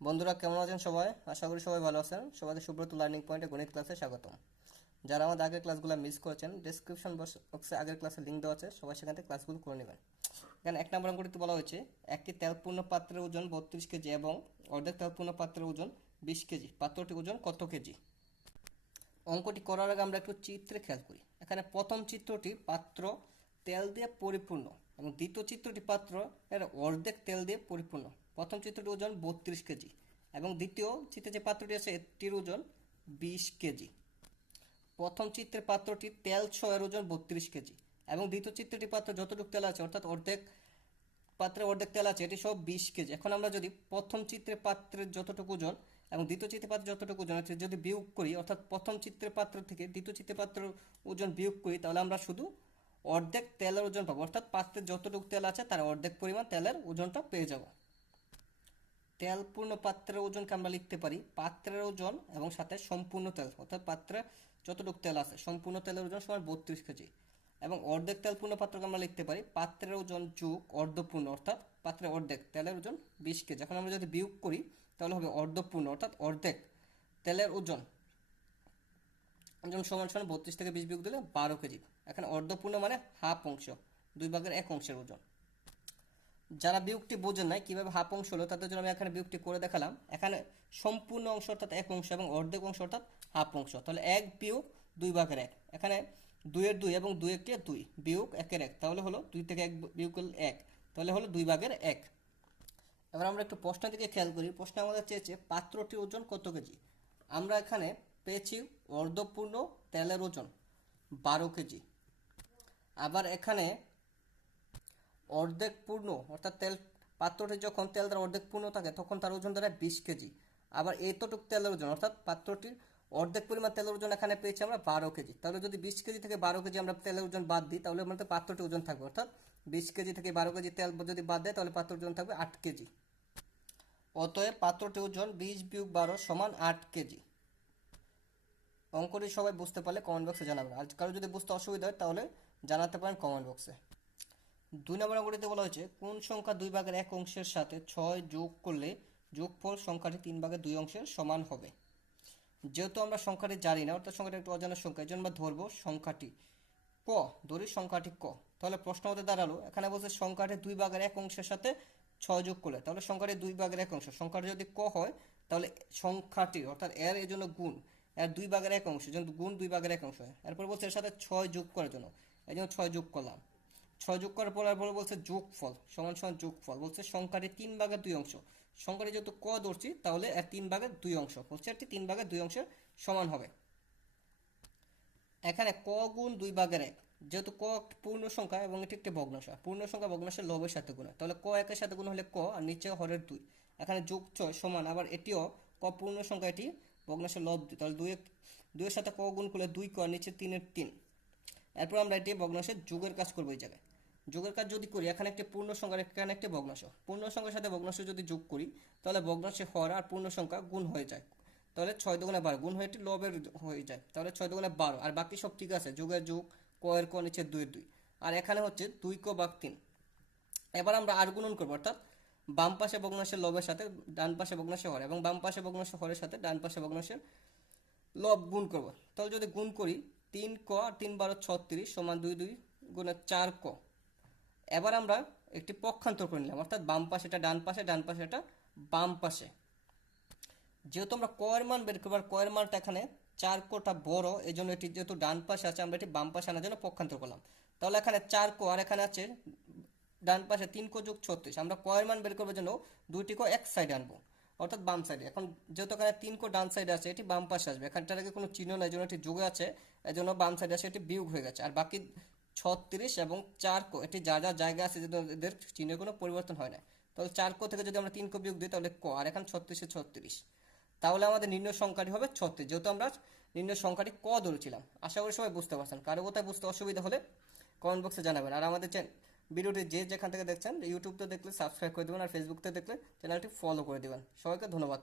বন্ধুরা কেমন আছেন সবাই? আশা করি সবাই ভালো আছেন। সবাইকে সুব্রত লার্নিং পয়েন্টে গণিত ক্লাসে স্বাগতম। যারা আমাদের আগের ক্লাসগুলো মিস করেছেন, ডেসক্রিপশন বক্সে আগের ক্লাসের লিঙ্ক দেওয়া আছে, সবাই সেখান থেকে ক্লাসগুলো করে নেবেন। এখানে 1 নম্বর অঙ্কটিতে বলা হয়েছে একটি তেলপূর্ণ পাত্রের ওজন 32 কেজি এবং অর্ধেক তেলপূর্ণ পাত্রের ওজন 20 কেজি। পাত্রটির ওজন কত কেজি? অঙ্কটি করার আগে আমরা একটু চিত্রে খেয়াল করি। এখানে প্রথম চিত্রটি পাত্র তেল দিয়ে পরিপূর্ণ এবং দ্বিতীয় চিত্রটি পাত্র এর অর্ধেক তেল দিয়ে পরিপূর্ণ। প্রথম চিত্রটির ওজন 32 কেজি এবং দ্বিতীয় চিত্রে যে পাত্রটি আছে এটির ওজন 20 কেজি। প্রথম চিত্রের পাত্রটি তেল এর ওজন 32 কেজি এবং দ্বিতীয় চিত্রটি পাত্র যতটুকু তেল আছে অর্থাৎ পাত্রে অর্ধেক তেল আছে এটি সব 20 কেজি। এখন আমরা যদি প্রথম চিত্রের পাত্রের যতটুকু ওজন এবং দ্বিতীয় চিত্রের পাত্রের যতটুকু ওজন আছে যদি বিয়োগ করি, অর্থাৎ প্রথম চিত্রের পাত্র থেকে দ্বিতীয় চিত্রের পাত্রের ওজন বিয়োগ করি, তাহলে আমরা শুধু অর্ধেক তেলের ওজন পাবো। অর্থাৎ পাত্রের যতটুকু তেল আছে তার অর্ধেক পরিমাণ তেলের ওজনটা পেয়ে যাব। তেলপূর্ণ পাত্রের ওজনকে আমরা লিখতে পারি পাত্রের ওজন এবং সাথে সম্পূর্ণ তেল, অর্থাৎ পাত্রে যতটুকু তেল আছে সম্পূর্ণ তেলের ওজন সমান 32 কেজি। এবং অর্ধেক তেলপূর্ণ পাত্রকে আমরা লিখতে পারি পাত্রের ওজন যোগ অর্ধপূর্ণ, অর্থাৎ পাত্রের অর্ধেক তেলের ওজন 20 কেজি। এখন আমরা যদি বিয়োগ করি তাহলে হবে অর্ধপূর্ণ, অর্থাৎ অর্ধেক তেলের ওজন ওজন সমান সমান 32 থেকে 20 বিয়োগ দিলে 12 কেজি। এখানে অর্ধপূর্ণ মানে হাফ অংশ, 2/1 অংশের ওজন। যারা বিয়োগটি বোঝেন নাই কিভাবে হাফ অংশ হলো তাদের জন্য আমি এখানে বিয়োগটি করে দেখালাম। এখানে সম্পূর্ণ অংশ অর্থাৎ 1 অংশ এবং অর্ধেক অংশ অর্থাৎ হাফ অংশ, তাহলে 1 বিয়োগ 2/1। এখানে 2 এবং 2 একটি 2 বিয়োগ 1/1, তাহলে হলো 2 থেকে 1 বিয়োগ করলে 1, তাহলে হলো 2/1। এবার আমরা একটু প্রশ্নের দিকে খেয়াল করি। প্রশ্ন আমাদের চেয়েছে পাত্রটির ওজন কত কেজি। আমরা এখানে পেয়েছি অর্ধপূর্ণ তেলের ওজন 12 কেজি। আবার এখানে অর্ধেক পূর্ণ অর্থাৎ পাত্রটি যখন তেল দ্বারা অর্ধেক পূর্ণ থাকে তখন তার ওজন দাঁড়ায় 20 কেজি। আবার এতটুকু তেলের ওজন অর্থাৎ পাত্রটির অর্ধেক পরিমাণ তেলের ওজন এখানে পেয়েছি আমরা 12 কেজি। তাহলে যদি 20 কেজি থেকে 12 কেজি আমরা তেলের ওজন বাদ দিই তাহলে আমাদের পাত্রটির ওজন থাকবে, অর্থাৎ 20 কেজি থেকে 12 কেজি তেল যদি বাদ দেয় তাহলে পাত্রটির ওজন থাকবে 8 কেজি। অতএব পাত্রটির ওজন 20 বিয়োগ 12 সমান 8 কেজি। অঙ্কটি সবাই বুঝতে পারলে কমেন্ট বক্সে জানাবেন, আর কারো যদি বুঝতে অসুবিধা হয় তাহলে জানাতে পারেন কমেন্ট বক্সে। 2 নম্বর অঙ্কটিতে বলা হয়েছে কোন সংখ্যা 2/1 অংশের সাথে 6 যোগ করলে যোগফল সংখ্যাটি 3/2 অংশের সমান হবে। যেহেতু আমরা সংখ্যাটি জানি না, অর্থাৎ সংখ্যাটি একটু অজানা সংখ্যা, এই জন্য আমরা ধরবো সংখ্যাটি ক, ধরি সংখ্যাটি ক। তাহলে প্রশ্ন হতে দাঁড়ালো, এখানে বলছে সংখ্যাটি 2/1 অংশের সাথে 6 যোগ করলে, তাহলে সংখ্যাটি 2/1 অংশ। সংখ্যাটি যদি ক হয় তাহলে সংখ্যাটি অর্থাৎ এর এই জন্য গুণ এর 2/1 অংশ, যেন গুণ 2/1 অংশ হয়। এরপর বলছে এর সাথে 6 যোগ করার জন্য, এই জন্য 6 যোগ করলাম। 6 যোগ করার পর এরপর বলছে যোগফল সমান সমান যোগফল, বলছে সংখ্যাটি 3/2 অংশ। সংখ্যাটি যেহেতু ক ধরছি তাহলে এর 3/2 অংশ বলছে এটি 3/2 অংশের সমান হবে। এখানে ক গুণ 2/1, যেহেতু ক একটি পূর্ণ সংখ্যা এবং এটি একটি ভগ্নাংশ, পূর্ণ সংখ্যা ভগ্নাংশের লবের সাথে গুণ হয়, তাহলে ক একের সাথে গুণ হলে ক আর নিচে হরের 2। এখানে যোগ 6 সমান আবার এটিও ক পূর্ণ সংখ্যা, এটি ভগ্নাংশের লব 2, তাহলে 2 এর সাথে ক গুণ করলে 2 ক আর নিচে 3 এর 3। এরপর আমরা এটি ভগ্নাংশের যোগের কাজ করবো। এই জায়গায় যোগের কাজ যদি করি, এখানে একটি পূর্ণ সংখ্যা এখানে একটি ভগ্নাংশ, পূর্ণ সংখ্যার সাথে ভগ্নাংশ যদি যোগ করি তাহলে ভগ্নাংশে হর আর পূর্ণ সংখ্যা গুণ হয়ে যায়, তাহলে 6 দুগুণে 12 গুণ হয়ে এটি লবের হয়ে যায়, তাহলে 6 দুগুণে 12 আর বাকি সব ঠিক আছে, যোগের যোগ, ক এর ক নিচে 2 এর 2, আর এখানে হচ্ছে 2 ক ভাগ 3। এবার আমরা আর গুণন করবো, অর্থাৎ বাম পাশে ভগ্নাংশের লবের সাথে ডান পাশে ভগ্নাংশের হর এবং বাম পাশে ভগ্নাংশের হরের সাথে ডান পাশে ভগ্নাংশের লব গুণ করব। তাহলে যদি গুণ করি 3 ক 3 12 36 সমান 2 2 গুণে 4 ক। এবার আমরা একটি পক্ষান্তর করে নিলাম, অর্থাৎ বাম পাশে এটা ডান পাশে, ডান পাশে এটা বাম পাশে। যেহেতু আমরা ক এর মান বের করবার, ক এর মানটা এখানে 4 কটা বড়, এই জন্য এটি যেহেতু ডান পাশে আছে আমরা এটি বাম পাশে আনার জন্য পক্ষান্তর করলাম। তাহলে এখানে 4 ক আর এখানে আছে ডান পাশে 3 ক যোগ 36। আমরা ক এর মান বের করবার জন্য দুইটি ক এক সাইডে আনবো, অর্থাৎ বাম সাইডে। এখন যেহেতু এখানে 3 ক ডান সাইডে আছে এটি বাম পাশে আসবে, এখানটার আগে কোনো চিহ্ন নাই, জন্য এটি যোগে আছে, এই জন্য বাম সাইডে আসে এটি বিয়োগ হয়ে গেছে। আর বাকি 36 এবং 4 ক এটি যা যা জায়গা আছে যেহেতু এদের চিহ্নের কোনো পরিবর্তন হয় না, তাহলে 4 ক থেকে যদি আমরা 3 ক বিয়োগ দিই তাহলে ক, আর এখানে 36 36, তাহলে আমাদের নির্ণয় সংখ্যাটি হবে 36, যেহেতু আমরা নির্ণয় সংখ্যাটি ক ধরেছিলাম। আশা করি সবাই বুঝতে পারছেন। কারো কোথায় বুঝতে অসুবিধা হলে কমেন্ট বক্সে জানাবেন। আর আমাদের ভিডিওটি যে যেখান থেকে দেখছেন, ইউটিউবতে দেখলে সাবস্ক্রাইব করে দেবেন, আর ফেসবুকতে দেখলে চ্যানেলটি ফলো করে দেবেন। সবাইকে ধন্যবাদ।